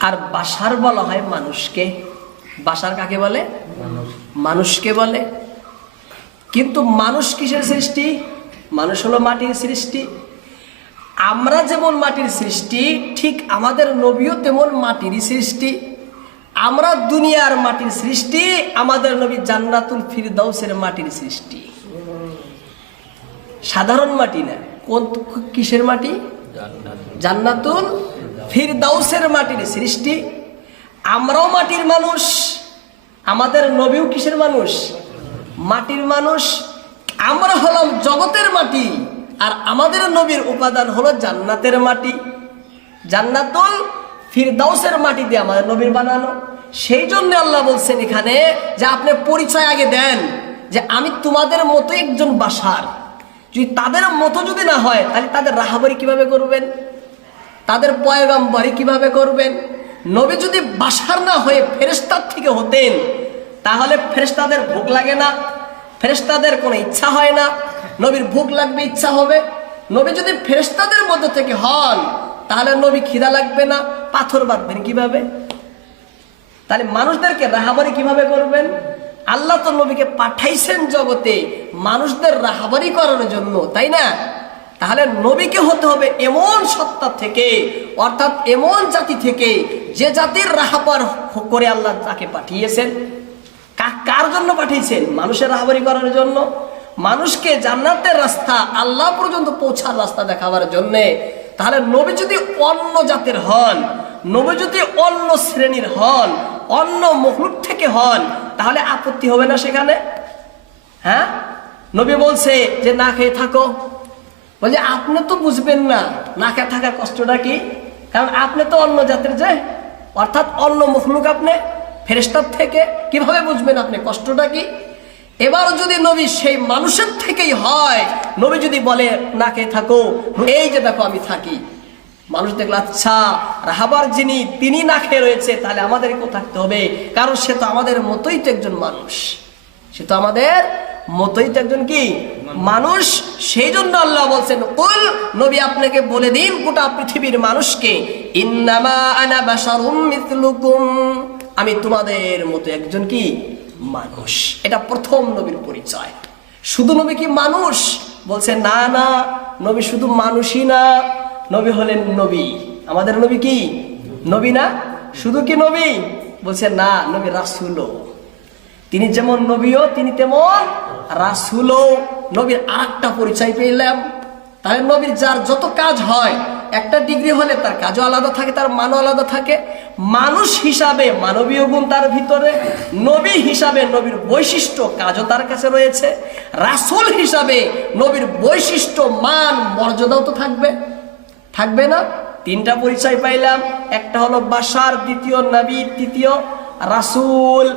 আর বাসার বলা হয় মানুষকে। বাসার কাকে বলে? মানুষকে বলে। কিন্তু মানুষ কিসের সৃষ্টি? মানুষ হলো মাটির সৃষ্টি। আমরা যেমন মাটির সৃষ্টি ঠিক আমাদের নবীও তেমন মাটিরই সৃষ্টি। আমরা দুনিয়ার মাটির সৃষ্টি আমাদের নবী জান্নাতুল ফিরদাউসের মাটির সৃষ্টি। সাধারণ মাটি না। কোন কিসের মাটি? জান্নাতুল ফিরদাউসের মাটির সৃষ্টি, আমরাও মাটির মানুষ, আমাদের নবীও কিসের মানুষ? মাটির মানুষ। আমরা হলাম জগতের মাটি, আর আমাদের নবীর উপাদান হলো জান্নাতের মাটি। জান্নাতুল ফিরদাউসের মাটি দিয়ে আমাদের নবীর বানানো। সেই জন্য আল্লাহ বলছেন এখানে যে আপনি পরিচয় আগে দেন যে আমি তোমাদের মতো একজন বাসার। যদি তাদের মতো যদি না হয়, তাহলে তাদের রাহাবারি কীভাবে করবেন? তাদের পয়গাম্বারি কীভাবে করবেন? নবী যদি বাসার না হয়ে ফেরেস্তার থেকে হতেন, তাহলে ফেরেস্তাদের ভোগ লাগে না ফেরেস্তাদের কোনো ইচ্ছা হয় না, নবীর ভোগ লাগবে, ইচ্ছা হবে। নবী যদি ফেরেস্তাদের মধ্যে থেকে হন, তাহলে নবী খিদা লাগবে না, পাথর বাঁধবেন কীভাবে? তাহলে মানুষদেরকে রাহাবারি কীভাবে করবেন? আল্লাহ তো নবীকে পাঠাইছেন জগতে মানুষদের রাহাবারি করার জন্য, তাই না? তাহলে নবীকে হতে হবে এমন সত্তা থেকে, অর্থাৎ এমন জাতি থেকে যে জাতির রাহাবার করে আল্লাহ তাকে পাঠিয়েছেন। কার জন্য পাঠিয়েছেন? মানুষের রাহাবারি করার জন্য। মানুষকে জান্নাতের রাস্তা, আল্লাহ পর্যন্ত পৌঁছার রাস্তা দেখাবার জন্যে। তাহলে নবী যদি অন্য জাতের হন, নবী যদি অন্য শ্রেণির হন, অন্য মখলুক থেকে হন, তাহলে আপত্তি হবে না সেখানে? হ্যাঁ? নবী বলছে যে, না খেয়ে থাকো। বলছে আপনি তো বুঝবেন না, নাকে থাকার কষ্টটা কি? কারণ আপনি তো অন্য জাতির যে, অর্থাৎ অন্য মুখলুক আপনি ফেরেস্তার থেকে কীভাবে বুঝবেন আপনি কষ্টটা কি? এবার যদি নবী সেই মানুষের থেকেই হয়, নবী যদি বলে, নাকে থাকো, এই যে দেখো আমি থাকি। মানুষ দেখল আচ্ছা রাহাবার যিনি, তিনি না খেয়ে রয়েছে, তাহলে আমাদেরকেও থাকতে হবে? কারণ সে তো আমাদের মতোই তো একজন মানুষ। সে তো আমাদের মতোই তো একজন কি? মানুষ। সেই জন্য আল্লাহ বলছেন, কুল, নবী আপনাকে বলে দিন গোটা পৃথিবীর মানুষকে, ইন্নামা আনা বাশারুম আমি তোমাদের মতো একজন কি? মানুষ। এটা প্রথম নবীর পরিচয়। শুধু নবী কি মানুষ? বলছে, না না, নবী শুধু মানুষই না। নবী হলেন নবী। আমাদের নবী কি? নবী না? শুধু কি নবী? বলছে, না, নবী রাসুলও। তিনি যেমন নবীও, তিনি তেমন রাসুলও। নবীর আরেকটা পরিচয় পেলাম। তাহলে নবীর যার যত কাজ হয়, একটা ডিগ্রি হলে তার কাজও আলাদা থাকে, তার মানও আলাদা থাকে। মানুষ হিসাবে মানবীয় গুণ তার ভিতরে, নবী হিসাবে নবীর বৈশিষ্ট্য কাজও তার কাছে রয়েছে। রাসুল হিসাবে নবীর বৈশিষ্ট্য, মান, মর্যাদাও তো থাকবে। থাকবে না? তিনটা পরিচয় পাইলাম। একটা হলো বাসার দ্বিতীয় নবী, তৃতীয় রাসূল।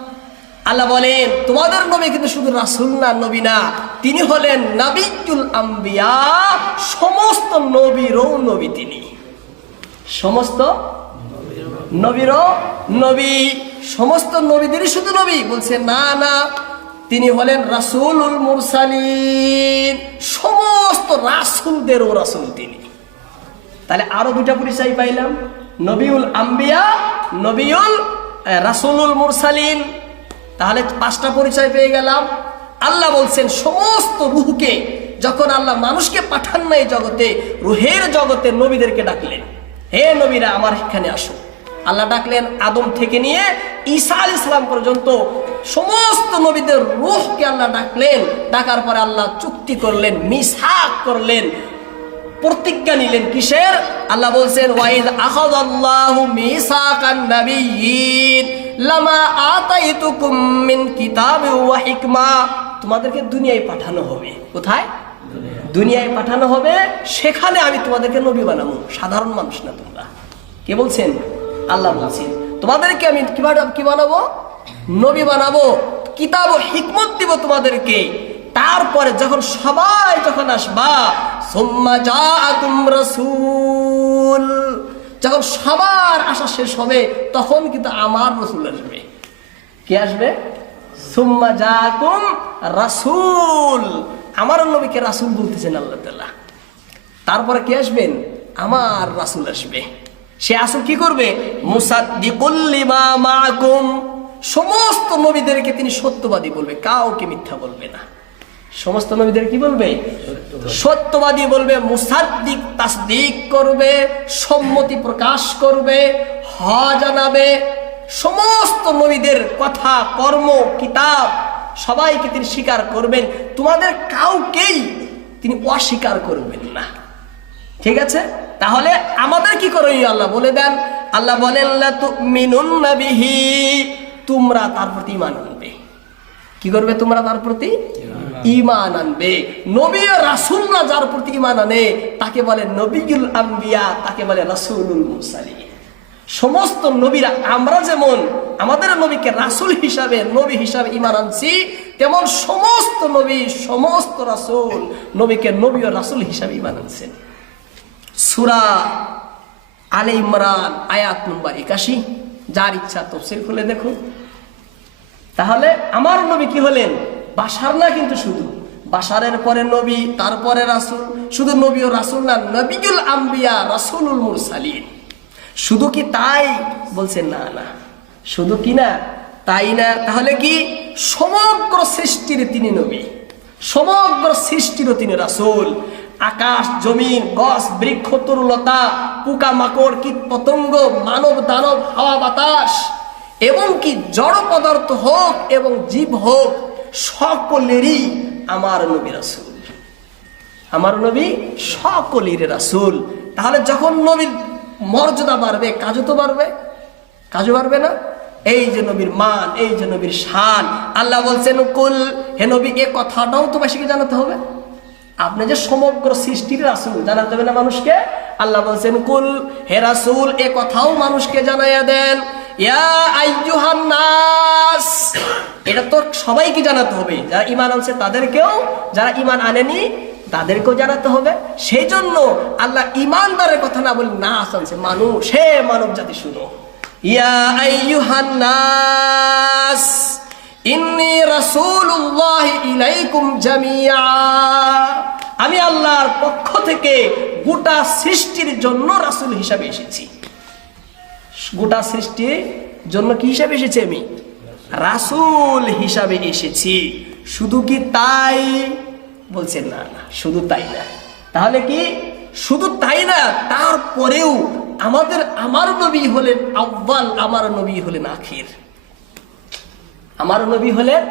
আল্লাহ বলেন, তোমাদের নবী কিন্তু শুধু রাসুল না, নবী না। তিনি হলেন নাবিজুল আম্বিয়া, সমস্ত নবীরও নবী তিনি। সমস্ত নবীরও নবী। সমস্ত নবীদেরই শুধু নবী। বলছে, না না। তিনি হলেন রাসুলুল মুরসালিন। সমস্ত রাসুলদেরও রাসুল তিনি। তাহলে আরও দুটা পরিচয় পাইলাম। নবীউল আম্বিয়া, নবীউল রাসূলুল মুরসালিন। তাহলে পাঁচটা পরিচয় পেয়ে গেলাম। আল্লাহ বলছেন, সমস্ত রুহকে যখন আল্লাহ মানুষকে পাঠান না এই জগতে, রুহের জগতে নবীদেরকে ডাকলেন। হে নবীরা, আমার এখানে আসো। আল্লাহ ডাকলেন আদম থেকে নিয়ে ঈসা আল ইসলাম পর্যন্ত। সমস্ত নবীদের রুহকে আল্লাহ ডাকলেন। ডাকার পরে আল্লাহ চুক্তি করলেন মিসাক করলেন। প্রতিজ্ঞা নিলেন কিসের? আল্লাহ বলছেন, ওয়াইদ আখাযাল্লাহু মিসাকান নাবিয়্যিন, লামা আতাইতুকুম মিন কিতাবিন ওয়া হিকমা। তোমাদেরকে দুনিয়ায় পাঠানো হবে। কোথায়? দুনিয়ায় পাঠানো হবে, সেখানে আমি তোমাদেরকে নবী বানাবো। সাধারণ মানুষ না তোমরা। কে বলছেন? আল্লাহ বলছেন। তোমাদেরকে আমি কি বানা- কি বানাবো? নবী বানাবো, কিতাব হিকমত দিব তোমাদেরকে। তারপরে যখন সবাই যখন আসবা সুম্মা জাআকুম রাসূল। যখন সবার আসা শেষ হবে, তখন কিন্তু আমার রসুল আসবে। কে আসবে? সুম্মা জাআকুম রাসূল। আমার নবীকে রাসূল বলতেছেন আল্লাহ তাআলা। তারপরে কে আসবেন? আমার রাসূল আসবে। সে আসল কি করবে? মুসাদ্দিকুল লিমা সমস্ত নবীদেরকে তিনি সত্যবাদী বলবে, কাউকে মিথ্যা বলবে না। সমস্ত নবীদের কি বলবে? সত্যবাদী বলবে, মুসাদ্দিক তাসদিক করবে, সম্মতি প্রকাশ করবে হ জানাবে সমস্ত নবীদের কথা, কর্ম, কিতাব সবাইকে তিনি স্বীকার করবেন। তোমাদের কাউকেই তিনি অস্বীকার করবেন না। ঠিক আছে? তাহলে আমাদের কি করণীয় আল্লাহ? বলে দেন, আল্লাহ বলেন তোমরা তার প্রতি ইমান আনবে। কি করবে তোমরা তার প্রতি? ইমান আনবে। নবী রাসূলরা যার প্রতি ইমান আনে, তাকে বলে নবিগুল আম্বিয়া, তাকে বলে রাসূলুল মুরসালিন। সমস্ত নবীরা, আমরা যেমন আমাদের নবীকে রাসূল হিসাবে, নবী হিসাবে ইমান আনছি, তেমন সমস্ত নবী, সমস্ত রাসূল নবীকে নবী ও রাসূল হিসাবে ইমান আনছেন। সুরা আলে ইমরান, আয়াত নম্বর একাশি। যার ইচ্ছা তফসিল খুলে দেখুন। তাহলে আমার নবী কি হলেন? বাসার না কিন্তু শুধু। বাসারের পরে নবী, তারপরে রাসুল। শুধু নবী ও রাসূল না নবিগুল আম্বিয়া, রাসূলুল মুরসালিন। শুধু কি তাই? বলছেন না না। শুধু কি না? তাই না? তাহলে কি? সমগ্র সৃষ্টির তিনি নবী। সমগ্র সৃষ্টিরও তিনি রাসুল। আকাশ, জমিন, গছ, বৃক্ষ, তরুলতা পোকা মাকড় কীট পতঙ্গ মানব, দানব, হাওয়া, বাতাস। এবং কি জড় পদার্থ হোক এবং জীব হোক সকলেরই আমার নবী রাসুল। আমার নবী সকলের রাসুল। তাহলে যখন নবীর মর্যাদা বাড়বে, কাজও তো বাড়বে, কাজও বাড়বে না। এই যে নবীর মান, এই যে নবীর শান, আল্লাহ বলছেন, কুল, হে নবী, এ কথাটাও তো বেশিকে জানাতে হবে। আপনি যে সমগ্র সৃষ্টির রাসূল, জানাতে হবে না মানুষকে। আল্লাহ বলছেন, কুল, হে রাসুল, এ কথাও মানুষকে জানাইয়া দেন। ইয়া আইয়ুহান নাস। এটা তো সবাইকে জানাতে হবে। যারা ইমান আনছে তাদেরকেও, যারা ইমান আনেনি তাদেরকেও জানাতে হবে। সেই জন্য আল্লাহ ইমানদারের কথা না বলে না আনছে মানুষ হে মানব জাতি শুনো ইয়া নাস ইন্নী রাসূলুল্লাহ ইলাইকুম জামিয়া। আমি আল্লাহর পক্ষ থেকে গোটা সৃষ্টির জন্য রাসূল হিসাবে এসেছি। গোটা সৃষ্টির জন্য কি হিসাবে এসেছি আমি? রাসূল হিসাবে এসেছি। শুধু কি তাই? বলছেন, না না, শুধু তাই না। তাহলে কি? শুধু তাই না, তারপরেও আমাদের, আমার নবী হলেন আব্বাল আমার নবী হলেন আখির। আমার নবী হলেন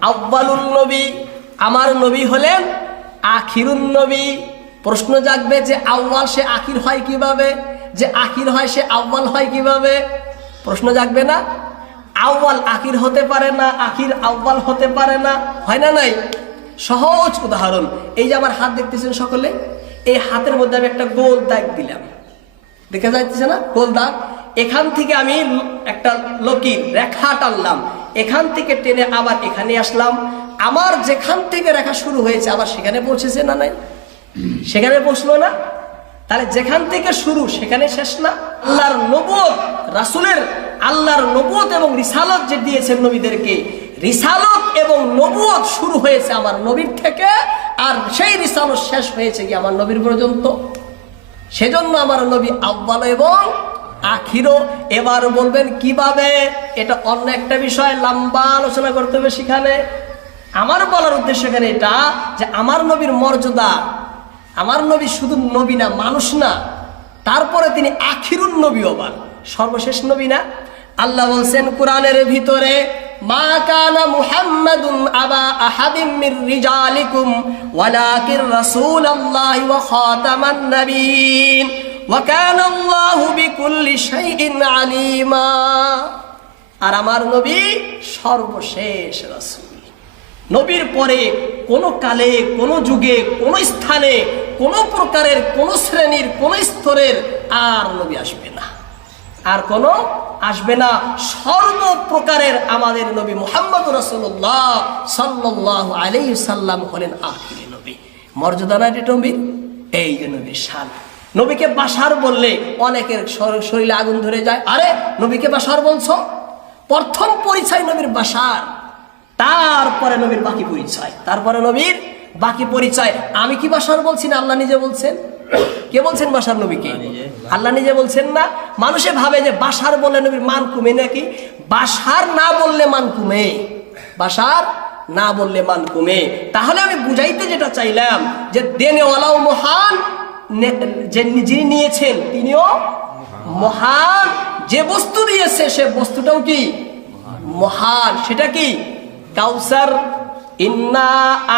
আব্বালুল নবী, আমার নবী হলেন আখিরুন নবী। প্রশ্ন জাগবে যে আউ্বাল সে আখির হয় কীভাবে? যে আখির হয় সে আউ্বাল হয় কীভাবে? প্রশ্ন জাগবে না? আউ্বাল আখির হতে পারে না, আখির আউ্বাল হতে পারে না। হয় না নাই? সহজ উদাহরণ। এই যে আমার হাত দেখতেছেন সকলে, এই হাতের মধ্যে আমি একটা গোল দাগ দিলাম। দেখা যাচ্ছে না? গোল দাগ। এখান থেকে আমি একটা লকির রেখা টানলাম। এখান থেকে টেনে আবার এখানে আসলাম। আমার যেখান থেকে রেখা শুরু হয়েছে, আবার সেখানে পৌঁছেছে না নাই? সেখানে পৌঁছলো না? তাহলে যেখান থেকে শুরু, সেখানে শেষ না? আল্লাহর নবুয়ত, রাসূলের আল্লাহর নবুয়ত এবং রিসালত যে দিয়েছেন নবীদেরকে, রিসালত এবং নবুয়ত শুরু হয়েছে আমার নবীর থেকে, আর সেই রিসালত শেষ হয়েছে কি আমার নবীর পর্যন্ত? সেজন্য আমার নবী আব্বাল এবং আখিরও এবার বলবেন, কীভাবে? এটা অন্য একটা বিষয়, লম্বা আলোচনা করতে হবে সেখানে। আমার বলার উদ্দেশ্য এখানে এটা যে আমার নবীর মর্যাদা আমার নবী শুধু নবী না, মানুষ না। তারপরে তিনি আখিরুন নবী আবার সর্বশেষ নবী না? আল্লাহ বলছেন, কোরআনের ভিতরে মুহাম্মাদুন আবা আহাদিম আলিমা। আর আমার নবী সর্বশেষ রাসূল। নবীর পরে কোনো কালে, কোনো যুগে, কোনো স্থানে, কোনো প্রকারের, কোন শ্রেণির, কোন স্তরের আর নবী আসবে না। আর কোনো আসবে না, সর্বপ্রকারের আমাদের নবী মোহাম্মদ রসুল্লাহ সাল্লাহ আলী সাল্লাম হলেন আখিরি নবী। মর্যাদা এটা নবীর? এই যে নবীর সাল নবীকে বাসার বললে অনেকের শরীরে আগুন ধরে যায়। আরে, নবীকে বাসার বলছ? প্রথম পরিচয় নবীর বাসার। তারপরে নবীর বাকি পরিচয়। তারপরে নবীর বাকি পরিচয়। আমি কি বাসার বলছি না? আল্লাহ নিজে বলছেন। কে বলছেন বাসার নবীকে? আল্লাহ নিজে। বলছেন না। মানুষে ভাবে যে বাসার বলে নবীর মান কমে নাকি? বাসার না বললে মান কমে। বাসার না বললে মান কমে। তাহলে আমি বুঝাইতে যেটা চাইলাম যে দেনেওয়ালাও মহান যে যিনি নিয়েছেন তিনিও মহান। যে বস্তু দিয়েছে সে বস্তুটাও কি? মহান। সেটা কি? কাউসার, ইন্না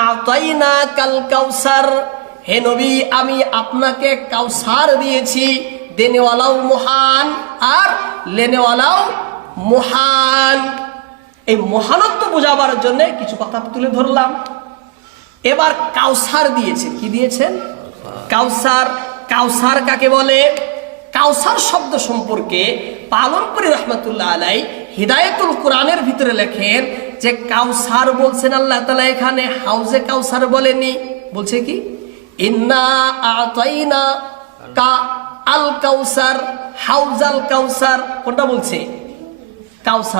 আতাইনা কাল কাউসার। হে নবী, আমি আপনাকে কাউসার দিয়েছি, দেনেওয়ালাও মহান আর লেনেওয়ালাও মহান। এই মহানত্ব বোঝাবার জন্য কিছু কথা তুলে ধরলাম। এবার কাউসার দিয়েছেন কি দিয়েছেন? কাউসার কাউসার কাকে বলে? কাউসার শব্দ সম্পর্কে পালনপুরি রহমতুল্লাহ আলাই হিদায়তুল কোরআনের ভিতরে লেখেন যে কাউসার বলছেন আল্লাহ তালা এখানে। হাউজে কাউসার বলেনি। বলছে কি? ইন্না আতাইনা কা আল কাউসার কাউসার। বলছে?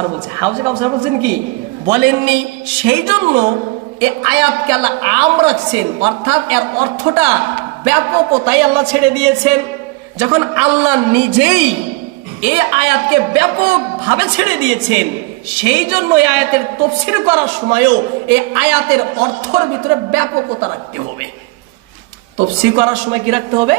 বলছে। হাউজে কাউসার বলছেন কি? বলেননি। সেই জন্য এ অর্থাৎ এর অর্থটা ব্যাপকতাই আল্লাহ ছেড়ে দিয়েছেন। যখন আল্লাহ নিজেই এই আয়াতকে ব্যাপকভাবে ছেড়ে দিয়েছেন। সেই জন্য এই আয়াতের তফসির করার সময়ও এই আয়াতের অর্থর ভিতরে ব্যাপকতা রাখতে হবে। তফসির করার সময় কি রাখতে হবে?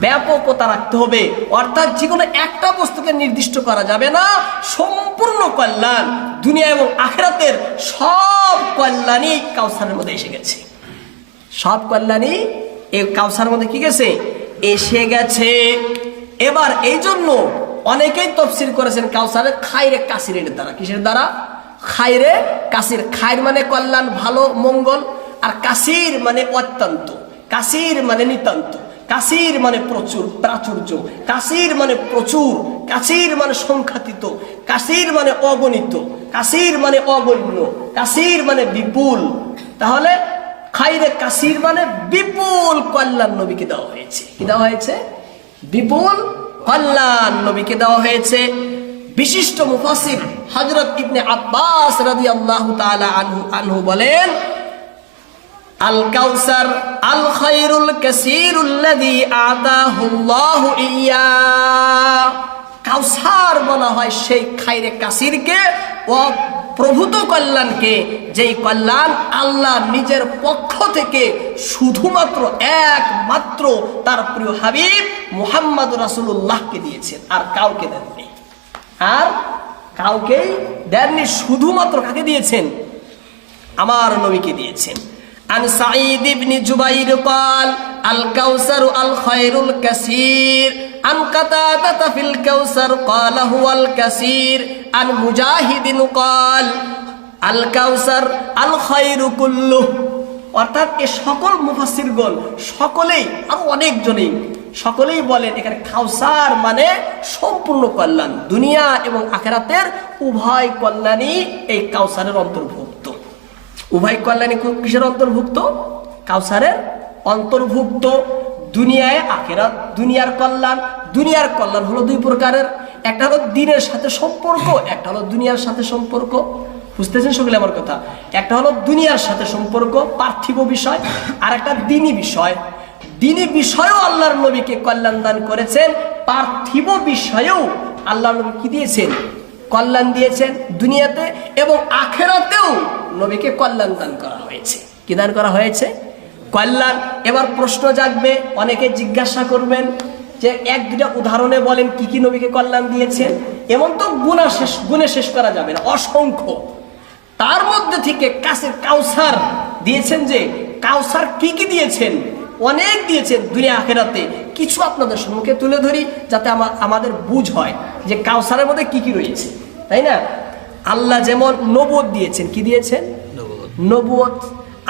ব্যাপকতা রাখতে হবে। অর্থাৎ যে কোনো একটা বস্তুকে নির্দিষ্ট করা যাবে না। সম্পূর্ণ কল্যাণ দুনিয়া এবং আখেরাতের সব কল্যাণই কাউসারের মধ্যে এসে গেছে। সব কল্যাণই এই কাউসারের মধ্যে কি গেছে? এসে গেছে। এবার এই জন্য অনেকেই তফসিল করেছেন কাউসারের খাইরে কাসিরের দ্বারা। কিসের দ্বারা? খাইরে কাসির। খাইর মানে কল্যাণ, ভালো, মঙ্গল, আর কাসির মানে অত্যন্ত। কাসির মানে নিতান্ত। কাসির মানে প্রচুর প্রাচুর্য। কাসির মানে প্রচুর। কাসির মানে সংখ্যাতীত। কাসির মানে অগণিত। কাসির মানে অগণ্য। কাসির মানে বিপুল। তাহলে খাইরে কাসির মানে বিপুল কল্যাণ নবীকে দেওয়া হয়েছে। কি দেওয়া হয়েছে? বিপুল কল্যাণ নবীকে দেওয়া হয়েছে। বিশিষ্ট মুফাসির হজরত ইবনে আব্বাস রাজি আল্লাহ আনহু আনহু বলেন আল কাউসার আল খায়রুল কাসীরুল্লাযী আতাহুল্লাহু ইয়া। কাউসার বলা হয় সেই খাইরে কাসিরকে ও প্রভূত কল্যাণকে যেই কল্যাণ আল্লাহ নিজের পক্ষ থেকে শুধুমাত্র একমাত্র তার প্রিয় হাবিব মুহাম্মদ রাসূলুল্লাহকে দিয়েছেন আর কাউকে দেননি আর কাউকেই দেননি শুধুমাত্র কাকে দিয়েছেন আমার নবীকে দিয়েছেন عن سعيد بن جبير قال الكوثر الخير الكثير عن قتادة في الكوثر قال هو الكثير عن مجاهد قال الكوثر الخير كله অর্থাৎ এ সকল মুফাসিরগণ সকলেই আরো অনেকজনেই সকলেই বলেন এখানে খাউসার মানে সম্পূর্ণ কল্যাণ দুনিয়া এবং আখেরাতের উভয় কল্যাণই এই কাউসারের অন্তর্ভুক্ত উভয় কল্যাণী কু- কিসের অন্তর্ভুক্ত কাউসারের অন্তর্ভুক্ত দুনিয়ায় আখেরাত, দুনিয়ার কল্যাণ দুনিয়ার কল্যাণ হলো দুই প্রকারের। একটা হলো দিনের সাথে সম্পর্ক, একটা হলো দুনিয়ার সাথে সম্পর্ক। বুঝতেছেন সকলে আমার কথা? একটা হলো দুনিয়ার সাথে সম্পর্ক, পার্থিব বিষয়, আর একটা দিনী বিষয়। দিনী বিষয়েও আল্লাহর নবীকে কল্যাণ দান করেছেন, পার্থিব বিষয়েও আল্লাহর নবী কি দিয়েছেন? কল্যাণ দিয়েছেন দুনিয়াতে এবং আখেরাতেও নবীকে কল্যাণ দান করা হয়েছে। কি দান করা হয়েছে? কল্যাণ এবার প্রশ্ন জাগবে অনেকে জিজ্ঞাসা করবেন যে এক দুটা উদাহরণে বলেন কি কি নবীকে কল্যাণ দিয়েছেন এমন তো গুণা শেষ গুণে শেষ করা যাবে না অসংখ্য। তার মধ্যে থেকে কাছের কাউসার দিয়েছেন যে কাউসার কি কি দিয়েছেন? অনেক দিয়েছেন দুনিয়া আখেরাতে। কিছু আপনাদের সম্মুখে তুলে ধরি যাতে আমার আমাদের বুঝ হয় যে কাউসারের মধ্যে কি কি রয়েছে তাই না? আল্লাহ যেমন নবুয়ত দিয়েছেন কি দিয়েছেন? নবুয়ত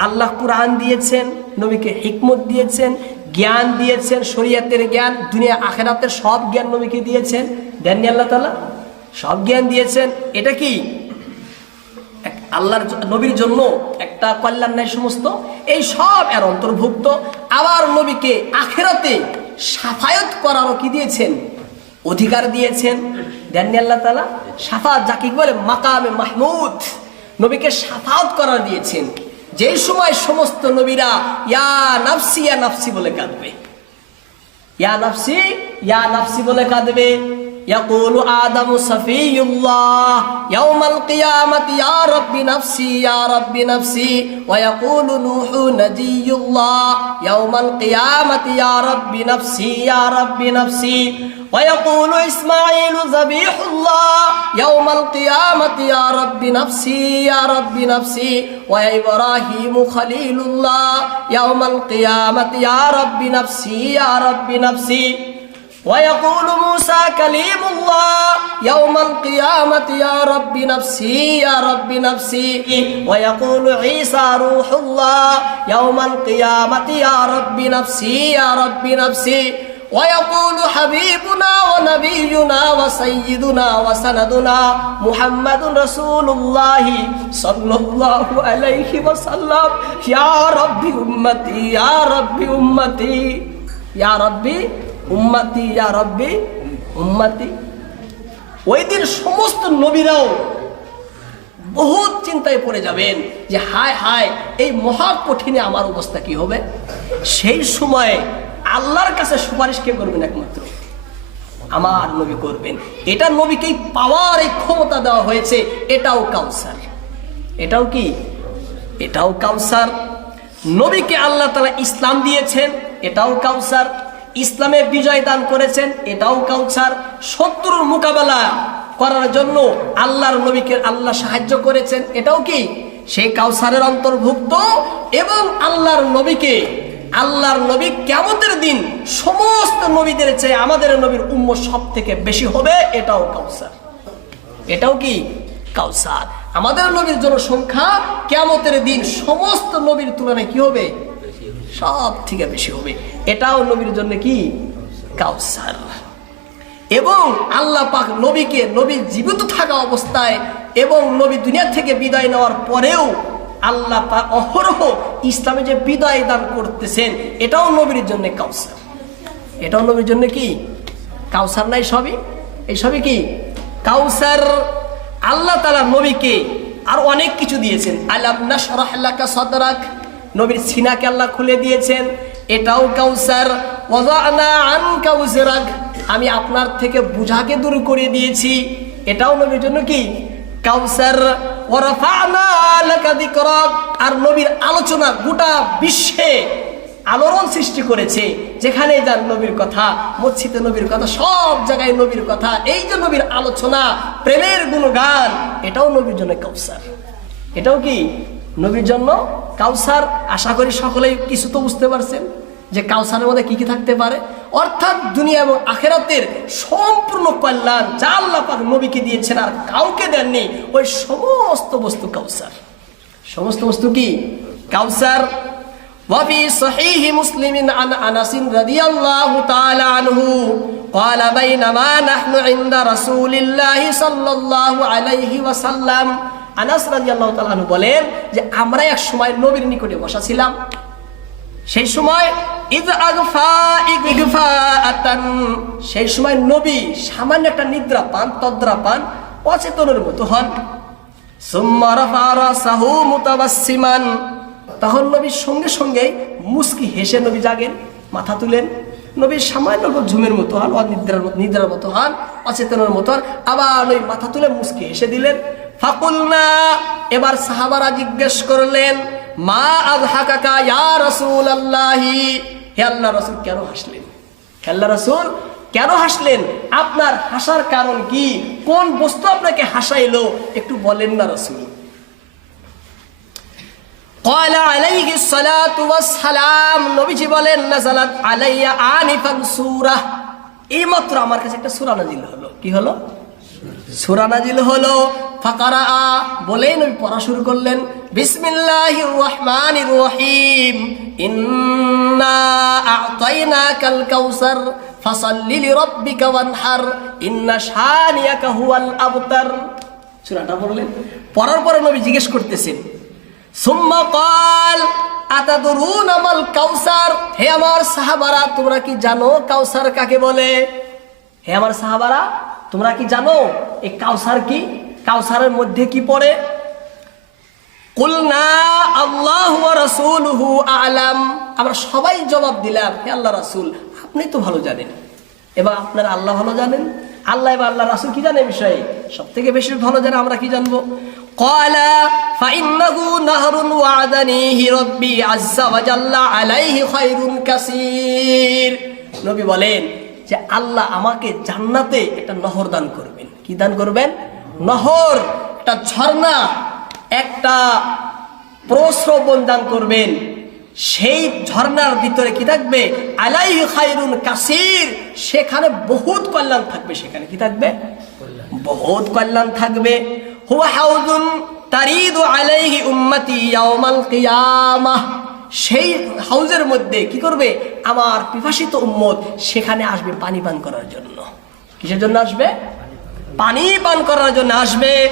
আল্লাহ কোরআন দিয়েছেন, নবীকে হিকমত দিয়েছেন, জ্ঞান দিয়েছেন, শরীয়তের জ্ঞান, দুনিয়া আখেরাতের সব জ্ঞান নবীকে দিয়েছেন। দেননি আল্লাহ তালা সব জ্ঞান দিয়েছেন। এটা কি? আল্লাহর নবীর জন্য একটা কল্যাণ নেই সমস্ত? এই সব এর অন্তর্ভুক্ত। আবার নবীকে আখেরাতে সাফায়ত করারও কি দিয়েছেন? অধিকার দিয়েছেন। দেননি আল্লাহ তালা সাফাত যাকে বলে? মাকামে মাহমুদ। নবীকে সাফাত করা দিয়েছেন। যেই সময় সমস্ত নবীরা ইয়া নাফসি ইয়া নাফসি বলে কাঁদবে। ইয়া নাফসি ইয়া নাফসি বলে কাঁদবে। يقول آدم صفي الله يوم القيامة يا رب نفسي يا رب نفسي. ويقول نوح نجي الله يوم القيامة يا رب نفسي يا رب نفسي. ويقول إسماعيل ذبيح الله يوم القيامة يا رب نفسي يا رب نفسي. وإبراهيم خليل الله يوم القيامة يا رب نفسي يا رب نفسي. ويقول موسى كليم الله يوم القيامة يا رب نفسي يا رب نفسي. ويقول عيسى روح الله يوم القيامة يا رب نفسي يا رب نفسي. ويقول حبيبنا ونبينا وسيدنا وسندنا محمد رسول الله صلى الله عليه وسلم. يا رب أمتي يا رب أمتي. يا ربي উম্মাতি, ইয়া রব্বি, উম্মাতি। ওই দিন সমস্ত নবীরাও বহুত চিন্তায় পড়ে যাবেন যে, হায় হায়, এই মহা কঠিনে আমার অবস্থা কি হবে? সেই সময় আল্লাহর কাছে সুপারিশ কে করবেন একমাত্র? আমার নবী করবেন। এটা নবীকেই পাওয়ার এই ক্ষমতা দেওয়া হয়েছে, এটাও কাউসার। এটাও কি? এটাও কাউসার। নবীকে আল্লাহ তালা ইসলাম দিয়েছেন, এটাও কাউসার। ইসলামে বিজয় দান করেছেন, এটাও কাউসার। শত্রুর মোকাবেলা করার জন্য আল্লাহর নবীকে আল্লাহ সাহায্য করেছেন, এটাও কি? সেই কাউসারের অন্তর্ভুক্ত এবং আল্লাহর নবীকে, আল্লাহর নবী কেমতের দিন সমস্ত নবীদের চেয়ে আমাদের নবীর উম্ম সব থেকে বেশি হবে, এটাও কাউসার। এটাও কি? কাউসার। আমাদের নবীর জনসংখ্যা কেমতের দিন সমস্ত নবীর তুলনায় কি হবে? সব থেকে বেশি হবে। এটাও নবীর জন্য কি? কাউসার। এবং আল্লাহ পাক নবীকে নবী জীবিত থাকা অবস্থায় এবং নবী দুনিয়া থেকে বিদায় নেওয়ার পরেও আল্লাহ পাক অহরহ ইসলামে যে বিদায় দান করতেছেন, এটাও নবীর জন্য কাউসার। এটাও নবীর জন্য কি? কাউসার নাই সবই? এই সবই কি? কাউসার। আল্লাহ তালা নবীকে আর অনেক কিছু দিয়েছেন। আল্লাহ সরাহাল্লাকা সদরাক। নবীর সিনাকে আল্লাহ খুলে দিয়েছেন, এটাও কাউসার আন কাউসারাক আমি আপনার থেকে বুঝাকে দূর করে দিয়েছি। এটাও নবীর জন্য কি? কাউসার আর নবীর আলোচনা গোটা বিশ্বে আলোড়ন সৃষ্টি করেছে, যেখানে যান নবীর কথা, মসজিদে নবীর কথা, সব জায়গায় নবীর কথা, এই যে নবীর আলোচনা, প্রেমের গুণগান, এটাও নবীর জন্য কাউসার। এটাও কি? নবীর জন্য কাউসার আশা করি সকলেই কিছু তো বুঝতে পারছেন যে কাউসারের মধ্যে কি কি থাকতে পারে অর্থাৎ দুনিয়া এবং আখেরাতের সম্পূর্ণ কল্যাণ যা আল্লাহ পাক নবীকে দিয়েছেন আর কাউকে দেননি ওই সমস্ত বস্তু কাউসার সমস্ত বস্তু কি কাউসার وفي صحيح مسلم عن انس رضي الله تعالى عنه قال بينما نحن عند رسول الله صلى الله عليه وسلم আনাস রাদিয়াল্লাহু তাআলা আনহু বলেন যে, আমরা এক সময় নবীর নিকটে বসা ছিলাম সেই সময় সেই সময় নবী সামান্য একটা নিদ্রা পান, তদ্রা পান, অচেতনের মতো হন। তখন নবীর সঙ্গে সঙ্গে মুস্কি হেসে নবী জাগেন, মাথা তুলেন। নবীর সামান্য ঝুমের মতো হন, অনিদ্রার নিদ্রার মতো হন, অচেতনের মতো হন। আবার ওই মাথা তুলে মুস্কি হেসে দিলেন। ফাকুলনা এবার সাহাবারা জিজ্ঞেস করলেন মা আজহাকাকা ইয়া রাসূলুল্লাহি হে আল্লাহ রাসূল কেন হাসলেন হে আল্লাহ রাসূল কেন হাসলেন আপনার হাসার কারণ কি কোন বস্তু আপনাকে হাসাইলো একটু বলেন না রাসূল قال عليه الصلاة والسلام নবীজি বলেন নাজালাত আলাইয়া আনিফান সূরা এইমাত্র আমার কাছে একটা সূরা নাজিল হলো কি হলো সূরা নাজিল হলো ফাকারা বলেই নবী পড়া শুরু করলেন, বিসমিল্লাহির রহমানির রহিম, ইন্না আ'তাইনাকাল কাউসার, ফাসাল্লি লিরাব্বিকা ওয়ানহার, ইন্না শানিয়াকা হুয়াল আবতার। সূরাটা পড়লেন। পড়ার পরে নবী জিজ্ঞেস করতেছেন, সুম্মা কাল আতাদুরুন আমাল কাউসার? হে আমার সাহাবারা, তোমরা কি জানো কাউসার কাকে বলে? হে আমার সাহাবারা, তোমরা কি জানো, এই কাউসার কি? কাউসারের মধ্যে কি পড়ে? কুলনা আল্লাহ রাসূলুহু আলাম। আমরা সবাই জবাব দিলাম, হে আল্লাহ রাসূল, আপনি তো ভালো জানেন। এবার আপনার আল্লাহ ভালো জানেন? আল্লাহ বা আল্লাহ রাসুল কি জানে বিষয়ে? সব থেকে বেশি ভালো জানে আমরা কি জানব? কয়লা ফাইন্নাহু নাহরুন ওয়াদানিহি রব্বি আজ্জা ওয়াজাল্লা আলাইহি খায়রুন কাসীর। নবী বলেন যে, আল্লাহ আমাকে জান্নাতে একটা নহর দান করবেন। কি দান করবেন? নহর, একটা ঝর্ণা, একটা প্রশ্রবণ দান করবেন। সেই ঝর্ণার ভিতরে কি থাকবে? আলাই খাইরুন কাসির, সেখানে বহুত কল্যাণ থাকবে। সেখানে কি থাকবে? বহুত কল্যাণ থাকবে। হুয়া তারিদু সেই হাউজের মধ্যে কি করবে? আমার পিপাসিত উম্মত সেখানে আসবে পানি পান করার জন্য। কিসের জন্য আসবে? পানি পান করার জন্য আসবে।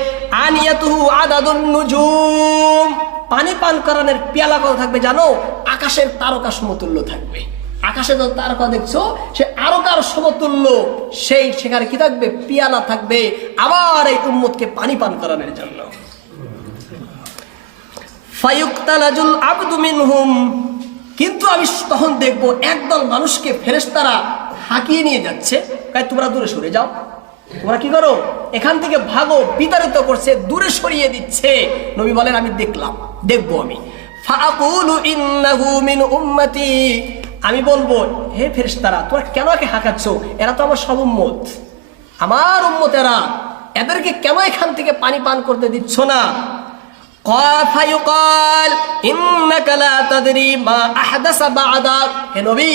পানি পান করানোর পেয়ালা কত থাকবে জানো? আকাশের তারকা সমতুল্য থাকবে। আকাশে যত তারকা দেখছ, সে আরও কার সমতুল্য। সেই সেখানে কি থাকবে? পিয়ালা থাকবে। আবার এই উম্মতকে পানি পান করানোর জন্য। ফায়ুক্তালাজুল আবদু মিনহুম। কিন্তু আমি তখন দেখব একদল মানুষকে ফেরেশতারা হাঁকিয়ে নিয়ে যাচ্ছে। তাই তোমরা দূরে সরে যাও। তোমরা কি করো? এখান থেকে ভাগো, বিতাড়িত করছে, দূরে সরিয়ে দিচ্ছে। নবী বলেন, আমি দেখলাম, দেখব আমি। আমি বলব, হে ফেরেশতারা তোমরা কেন একে হাঁকাচ্ছ? এরা তো আমার সব উম্মত। আমার উম্মতেরা এদেরকে কেন এখান থেকে পানি পান করতে দিচ্ছ না? হে নবী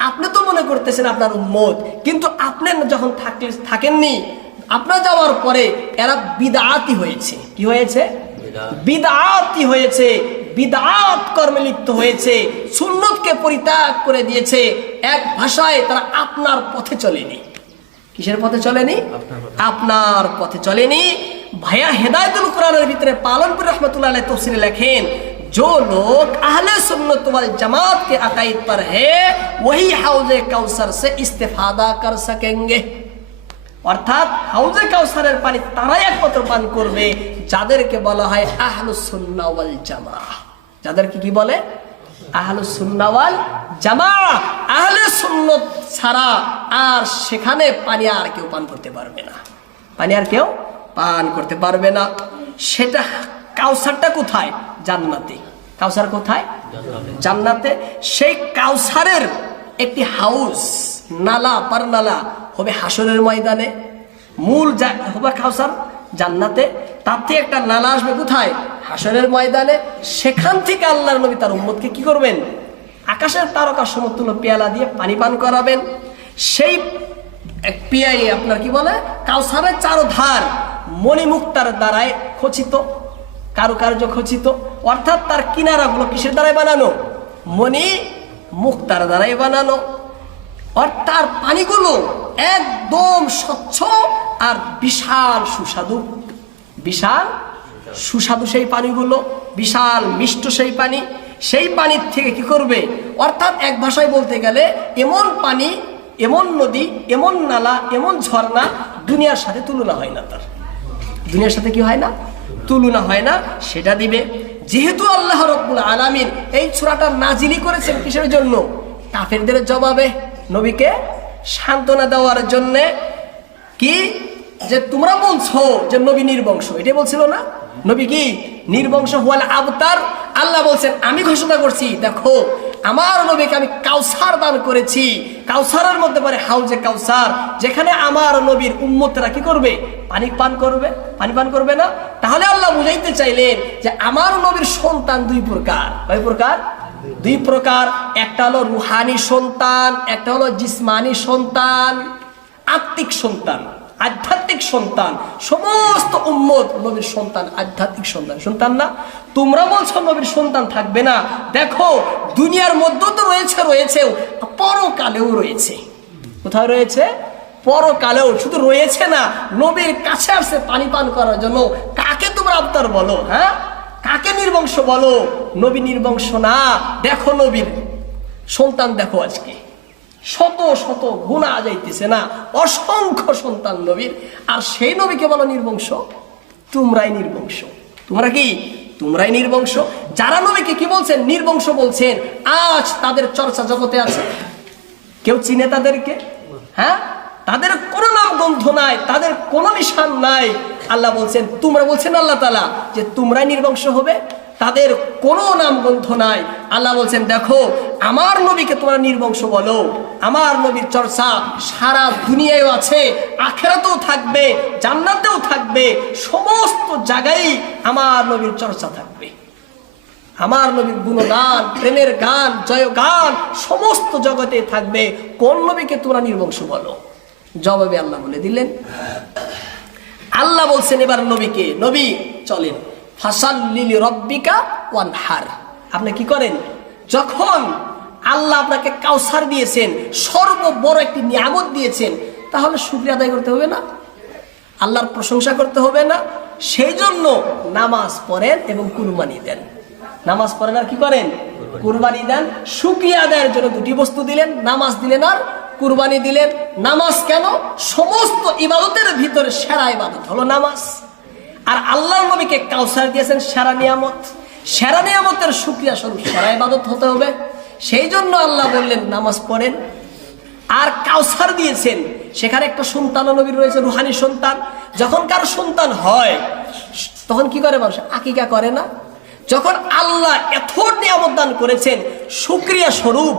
আপনি তো মনে করতেছেন আপনার উম্মত কিন্তু আপনি যখন থাকলে থাকেননি আপনার যাওয়ার পরে এরা বিদআতি হয়েছে। কি হয়েছে? বিদাতি। হয়েছে বিদআত কর্মে লিপ্ত হয়েছে সুন্নতকে পরিত্যাগ করে দিয়েছে এক ভাষায় তারা আপনার পথে চলেনি। কিসের পথে চলেনি? আপনার পথে। চলেনি। ভাইয়া হেদায়তুল কোরআনের ভিতরে পালনপুর রহমতুল্লাহ তফসিরে লেখেন जो लोग अहले सुन्नत वल जमात के अकायद पर है वही हौज कौसर से इस्तेफादा कर सकेंगे অর্থাৎ হাউজে কাউসারের পানি তারাই একমাত্র পান করবে যাদেরকে বলা হয় আহলুসুন্না ওয়াল জামা যাদেরকে কি বলে আহলুসুন্না ওয়াল জামা আহলে সুন্নত ছাড়া আর সেখানে পানি আর কেউ পান করতে পারবে না পানি আর কেউ পান করতে পারবে না সেটা কাউসারটা কোথায়? জান্নাতে। কাউসার কোথায়? জান্নাতে। সেই কাউসারের একটি হাউস, নালা পার নালা হবে হাসরের ময়দানে। মূল হবে কাউসার জান্নাতে। তার থেকে একটা নালা আসবে কোথায়? হাসরের ময়দানে। সেখান থেকে আল্লাহর নবী তার উম্মতকে কি করবেন? আকাশের তারকা সমতুল্য পেয়ালা দিয়ে পানি পান করাবেন। সেই পিয়াই আপনার কি বলে? কাউসারের চারধার মণিমুক্তার দ্বারায় খচিত কারুকার্য খচিত, অর্থাৎ তার কিনারাগুলো কিসের দ্বারাই বানানো? মণি মুক্তার দ্বারাই বানানো। তার পানিগুলো একদম স্বচ্ছ আর বিশাল সুস্বাদু। বিশাল সুস্বাদু সেই পানিগুলো, বিশাল মিষ্ট সেই পানি। সেই পানির থেকে কি করবে? অর্থাৎ এক ভাষায় বলতে গেলে এমন পানি, এমন নদী, এমন নালা, এমন ঝর্ণা দুনিয়ার সাথে তুলনা হয় না তার। দুনিয়ার সাথে কি হয় না? তুলনা হয় না, সেটা দিবে। যেহেতু আল্লাহ রব্বুল আলামিন এই ছোড়াটা নাজিলি করেছেন কিসের জন্য? কাফেরদের জবাবে। নবীকে সান্ত্বনা দেওয়ার জন্য। কি? যে তোমরা বলছো যে নবী নির্বংশ, এটাই বলছিল না? নবী কি? নির্বংশ হওয়াল আবতার। আল্লাহ বলছেন, আমি ঘোষণা করছি, দেখো আমার নবীকে আমি কাউসার দান করেছি। কাউসারের মধ্যে পরে হাউজে কাউসার, যেখানে আমার নবীর উম্মতরা কি করবে? পানি পান করবে? পানি পান করবে না? তাহলে আল্লাহ বুঝাইতে চাইলেন যে আমার নবীর সন্তান দুই প্রকার। কয় প্রকার? দুই প্রকার। একটা হলো রুহানি সন্তান, একটা হলো জিসমানি সন্তান, আত্মিক সন্তান। আধ্যাত্মিক সন্তান, সমস্ত উম্মত নবীর সন্তান, আধ্যাত্মিক সন্তান। সন্তান না? তোমরা বলছো নবীর সন্তান থাকবে না। দেখো, দুনিয়ার মধ্যে তো রয়েছে রয়েছে পরকালেও রয়েছে। কোথায় রয়েছে? পরকালেও, শুধু রয়েছে না, নবীর কাছে আসছে পানি পান করার জন্য। কাকে তোমরা আবতার বলো হ্যাঁ? কাকে নির্বংশ বলো? নবী নির্বংশ না। দেখো নবীর সন্তান দেখো আজকে। শত শত গুণা যাইতেছে না, অসংখ্য সন্তান নবীর। আর সেই নবীকে বলো নির্বংশ, তোমরাই নির্বংশ। তোমরা কি? তোমরাই নির্বংশ। যারা নবীকে কি বলছেন? নির্বংশ বলছেন, আজ তাদের চর্চা জগতে আছে। কেউ চিনে তাদেরকে? হ্যাঁ? তাদের কোনো নাম গন্ধ নাই, তাদের কোনো নিশান নাই। আল্লাহ বলছেন, তোমরা বলছেন আল্লাহ তালা যে তোমরাই নির্বংশ হবে তাদের কোনো নাম গ্রন্থ নাই। আল্লাহ বলছেন, দেখো, আমার নবীকে তোমরা নির্বংশ বলো। আমার নবীর চর্চা সারা দুনিয়ায় আছে, আখেরাতেও থাকবে, জান্নাতেও থাকবে, সমস্ত জায়গায় আমার নবীর চর্চা থাকবে। আমার নবীর গুণগান, প্রেমের গান জয় গান সমস্ত জগতে থাকবে। কোন নবীকে তোমরা নির্বংশ বলো? জবাবে আল্লাহ বলে দিলেন। আল্লাহ বলছেন, এবার নবীকে, নবী, চলেন। ফাসাল্লিলি রব্বিকা ওয়ানহার। আপনি কি করেন? যখন আল্লাহ আপনাকে কাউসার দিয়েছেন সর্ববড় একটি নিয়ামত দিয়েছেন তাহলে শুক্রিয়া আদায় করতে হবে না। আল্লাহর প্রশংসা করতে হবে না। সেই জন্য নামাজ পড়েন এবং কুরবানি দেন। নামাজ পড়েন আর কি করেন? কুরবানি দেন। শুক্রিয়া আদায়ের জন্য দুটি বস্তু দিলেন নামাজ দিলেন আর কুরবানি দিলেন। নামাজ কেন? সমস্ত ইবাদতের ভিতরে সেরা ইবাদত হলো নামাজ। আর আল্লাহ নবীকে কাউসার দিয়েছেন সেরা নিয়ামত। সেরা নিয়ামতের শুক্রিয়া স্বরূপ সেরা ইবাদত হতে হবে। সেই জন্য আল্লাহ বললেন, নামাজ পড়েন। আর কাউসার দিয়েছেন। সেখানে একটা সন্তান নবীর রয়েছে, রুহানি সন্তান। যখন কারও সন্তান হয়, তখন কি করে মানুষ? আকিকা করে না। যখন আল্লাহ এত নিয়ামত দান করেছেন সুক্রিয়া স্বরূপ,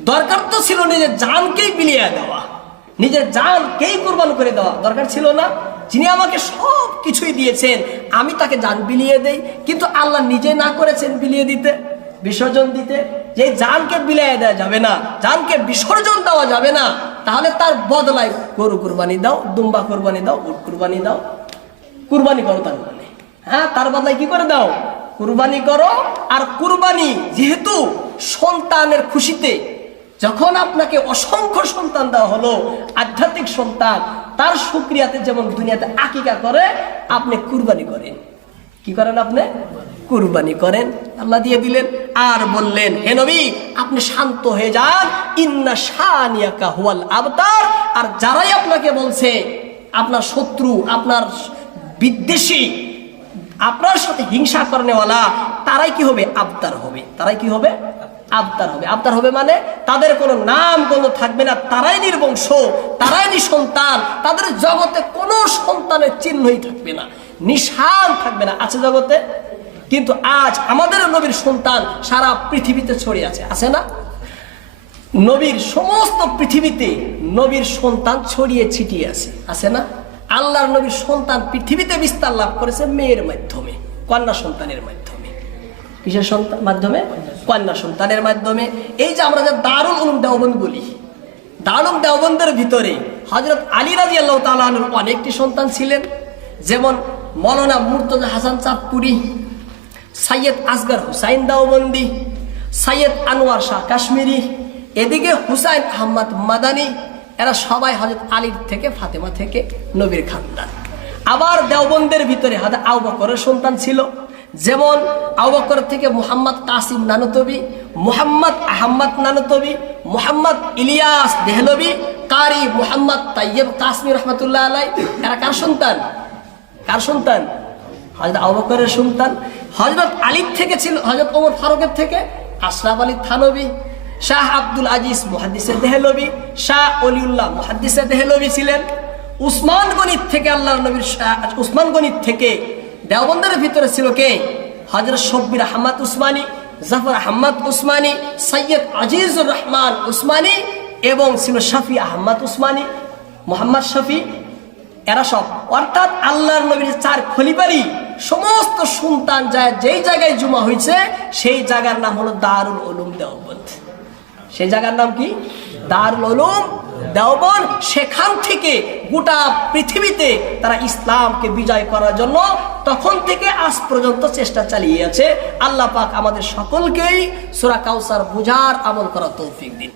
দরকার তো ছিল নিজের জানকেই বিলিয়ে দেওয়া। নিজের জানকেই কোরবান করে দেওয়া। দরকার ছিল না যিনি আমাকে সব কিছুই দিয়েছেন, আমি তাকে জান বিলিয়ে দেই। কিন্তু আল্লাহ নিজে না করেছেন বিলিয়ে দিতে, বিসর্জন দিতে। যে জানকে বিলিয়ে দেওয়া যাবে না, জানকে বিসর্জন দেওয়া যাবে না, তাহলে তার বদলায় গরু কুরবানি দাও, দুম্বা কুরবানি দাও, উট কুরবানি দাও। কুরবানি করো তার বলে হ্যাঁ তার বদলায় কি করে দাও? কুরবানি করো, আর কুরবানি যেহেতু সন্তানের খুশিতে যখন আপনাকে অসংখ্য সন্তান দেওয়া হলো, আধ্যাত্মিক সন্তান, তার সুক্রিয়াতে যেমন দুনিয়াতে আকিকা করে, আপনি কুরবানি করেন। কি করেন আপনি? কুরবানি করেন। আল্লাহ দিয়ে দিলেন, আর বললেন, হে নবী, আপনি শান্ত হয়ে যান। ইন্না শানিয়াকা হুয়াল আবতার। আর যারাই আপনাকে বলছে, আপনার শত্রু, আপনার বিদ্বেষী, আপনার সাথে হিংসা করেনেওয়ালা, তারাই কি হবে? আবতার হবে। তারাই কি হবে? আবতার হবে। আবতার হবে মানে তাদের কোনো নাম কোনো থাকবে না, তারাই নির্বংশ, তারাই নিঃসন্তান, তাদের জগতে কোনো সন্তানের চিহ্নই থাকবে না, নিশান থাকবে না। আছে জগতে? কিন্তু আজ আমাদের নবীর সন্তান সারা পৃথিবীতে ছড়িয়ে আছে। আছে না? নবীর সমস্ত পৃথিবীতে নবীর সন্তান ছড়িয়ে ছিটিয়ে আছে। আছে না? আল্লাহর নবীর সন্তান পৃথিবীতে বিস্তার লাভ করেছে মেয়ের মাধ্যমে, কন্যা সন্তানের মাধ্যমে। কিসের সন্তান মাধ্যমে? কন্যা সন্তানের মাধ্যমে। এই যে আমরা যে দারুল উলুম দেওবন্দ বলি, দারুল দেওবন্দের ভিতরে হজরত আলী রাজি আল্লাহ তালুর অনেকটি সন্তান ছিলেন। যেমন মৌলানা মুর্তজা হাসান চাঁদপুরি, সাইয়দ আসগর হুসাইন দাওবন্দি, সাইয়দ আনোয়ার শাহ কাশ্মীরি, এদিকে হুসাইন আহমদ মাদানি, এরা সবাই হজরত আলীর থেকে, ফাতেমা থেকে নবীর খানদান। আবার দেওবন্দের ভিতরে হাতে আউ বকরের সন্তান ছিল। যেমন আউ বকর থেকে মুহাম্মদ কাসিম নানতবি, মুহাম্মদ আহম্মদ নানতবি, মুহাম্মদ ইলিয়াস দেহলবি, কারি মুহাম্মদ তাইয়েব কাশ্মীর রহমতুল্লাহ আলাই এরা কার সন্তান? কার সন্তান? হজরত আবু বকরের সন্তান। হজরত আলীর থেকে ছিল হজরত ওমর ফারুকের থেকে আশরাফ আলী থানবী, শাহ আব্দুল আজিজ মুহাদ্দিসে দেহলবি, শাহ অলিউল্লাহ মুহাদ্দিসে দেহলবি ছিলেন। উসমান গণিত থেকে আল্লাহ নবীর শাহ- উসমান গণিত থেকে দেওবন্দের ভিতরে ছিল কে? হজরত শব্বির আহমদ উসমানী, জাফর আহমদ উসমানী, সৈয়দ আজিজুর রহমান উসমানী এবং ছিল শফি আহমদ উসমানী, মোহাম্মদ শফি। এরা সব। অর্থাৎ আল্লাহর নবীর চার খলিপারি সমস্ত সন্তান যায়, যেই জায়গায় জুমা হয়েছে, সেই জায়গার নাম হলো দারুল উলুম দেওবন্দ। সেই জায়গার নাম কি? দারুল উলুম দেওবন সেখান থেকে গোটা পৃথিবীতে তারা ইসলামকে বিজয় করার জন্য তখন থেকে আজ পর্যন্ত চেষ্টা চালিয়ে আছে। আল্লাহ পাক আমাদের সকলকেই সুরা কাউসার বুঝার আমল করা তৌফিক দিন।